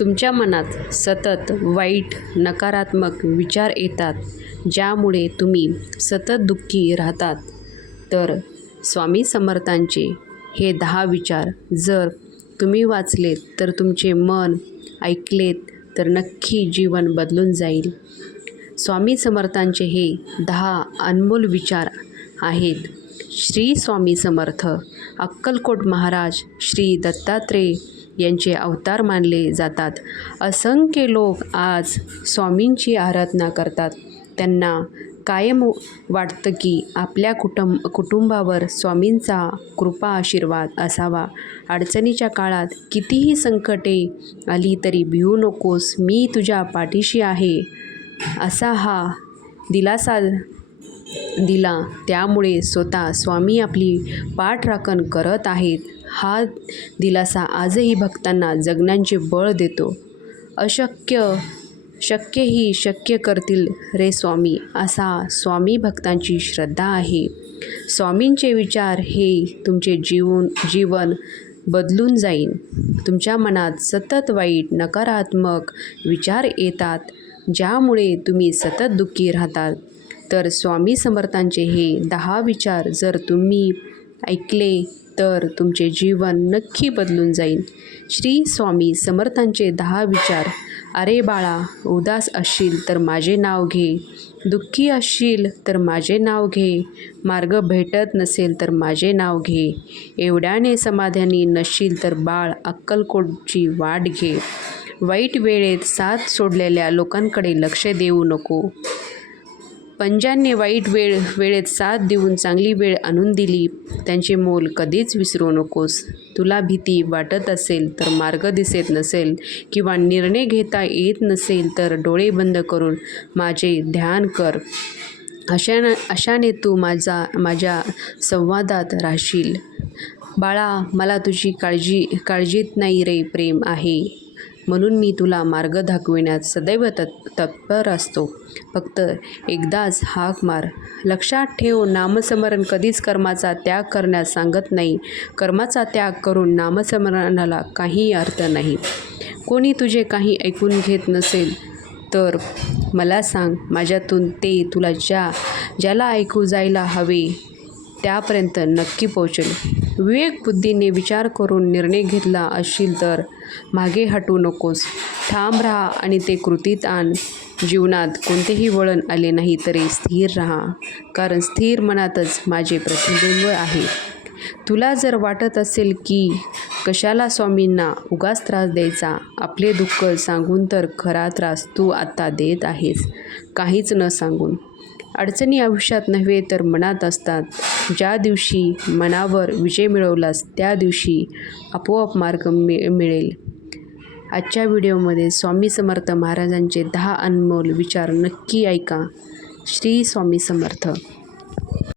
तुमच्या मनात सतत वाईट नकारात्मक विचार येतात ज्यामुळे तुम्ही सतत दुःखी राहतात. तर स्वामी समर्थांचे हे दहा विचार जर तुम्ही वाचलेत तर तुमचे मन ऐकलेत तर नक्की जीवन बदलून जाईल. स्वामी समर्थांचे हे दहा अनमोल विचार आहेत. श्री स्वामी समर्थ अक्कलकोट महाराज श्री दत्तात्रेय यांचे अवतार मानले जातात. असंख्य लोक आज स्वामींची आराधना करतात. त्यांना कायम वाटतं की आपल्या कुटुंब कुटुंबावर स्वामींचा कृपा आशीर्वाद असावा. अडचणीच्या काळात कितीही संकटे आली तरी भिवू नकोस मी तुझ्या पाठीशी आहे असा हा दिलासा दिला. त्यामुळे स्वतः स्वामी आपली पाठराखण करत आहेत. हा दिलासा आजही भक्तांना जगण्याचे बळ देतो. अशक्य शक्यही शक्य करतील रे स्वामी असा स्वामी भक्तांची श्रद्धा आहे. स्वामींचे विचार हे तुमचे जीवन जीवन बदलून जाईल तुमच्या मनात सतत वाईट नकारात्मक विचार येतात ज्यामुळे तुम्ही सतत दुःखी राहतात. तर स्वामी समर्थांचे हे दहा विचार जर तुम्ही ऐकले तर तुमचे जीवन नक्की बदलून जाईल. श्री स्वामी समर्थांचे दहा विचार. अरे बाळा उदास असशील तर माझे नाव घे. दुःखी असशील तर माझे नाव घे. मार्ग भेटत नसेल तर माझे नाव घे. एवढ्याने समाधानी नसशील तर बाळ अक्कलकोटची वाट घे. वाईट वेळेत साथ सोडलेल्या लोकांकडे लक्ष देऊ नको. पंजांनी वाईट वेळ वेळेत साथ देऊन चांगली वेळ आणून दिली. त्यांचे मोल कधीच विसरू नकोस. तुला भीती वाटत असेल तर मार्ग दिसत नसेल किंवा निर्णय घेता येत नसेल तर डोळे बंद करून माझे ध्यान कर. अशाने अशाने तू माझा माझ्या संवादात राहशील. बाळा मला तुझी काळजी काळजीत नाही रे प्रेम आहे. म्हणून मी तुला मार्ग दाखविण्यात सदैव तत् तत्पर असतो. फक्त एकदाच हाक मार. लक्षात ठेव नामस्मरण कधीच कर्माचा त्याग करण्यास सांगत नाही. कर्माचा त्याग करून नामस्मरणाला काही अर्थ नाही. कोणी तुझे काही ऐकून घेत नसेल तर मला सांग माझ्यातून ते तुला ज्या ज्याला ऐकू जायला हवे त्यापर्यंत नक्की पोहोचेल. विवेक बुद्धीने विचार करून निर्णय घेतला असशील तर मागे हटू नकोस. ठाम राहा आणि ते कृतीत आण. जीवनात कोणतेही वळण आले नाही तरी स्थिर राहा. कारण स्थिर मनातच माझे प्रतिबिंब आहे. तुला जर वाटत असेल की कशाला स्वामींना उगाच त्रास द्यायचा आपले दुःख सांगून तर खरा त्रास तू आत्ता देत आहेस. काहीच न सांगून. अडचणी आयुष्यात नव्हे तर मनात असतात. ज्या दिवशी मनावर विजय मिळवलास त्या दिवशी आपोआप मार्ग मि मिळेल. आजच्या व्हिडिओमध्ये स्वामी समर्थ महाराजांचे दहा अनमोल विचार नक्की ऐका. श्री स्वामी समर्थ.